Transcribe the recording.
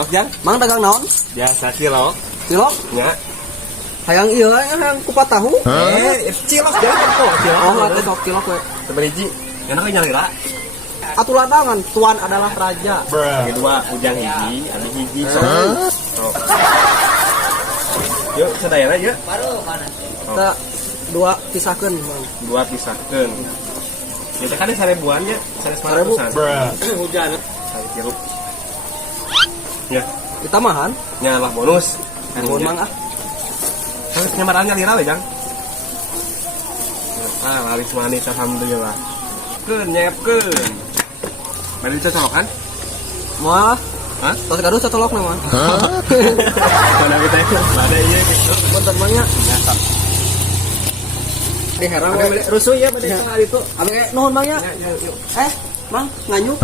Cilok jang? Mang dagang naon? Biasa cilok. Cilok? Nya. Hayang ieu hayang kupat tahu. Cilok jang kok cilok. Oh, atuh sok cilok we. Seberiji. Enak nya lira. Atuh ladangan, tuan adalah raja. Kedua ujang hiji, ada hiji sok. Yuk, sadayana yuk. Kita dua pisahkeun, Mang. Dua pisahkeun. Kita kan sarebuan nya, 1.500-an. Hujan. Sari jeruk. Ya, Kita mahan, nyalah bonus. nuhun Mang ah. Harus nyamarannya lira we, Jang. Laris manis alhamdulillah. Nyepkeun. Bari cocok kan? Moal, Hah? tos gaduh cocolok na, Mang. Mana kita itu? Ada iya gitu. Punten Mang nya. Nyata. Di herang we. Rusuh ya pada saat itu. Abang nuhun Mang nya. Yuk. Mang, nganyuk.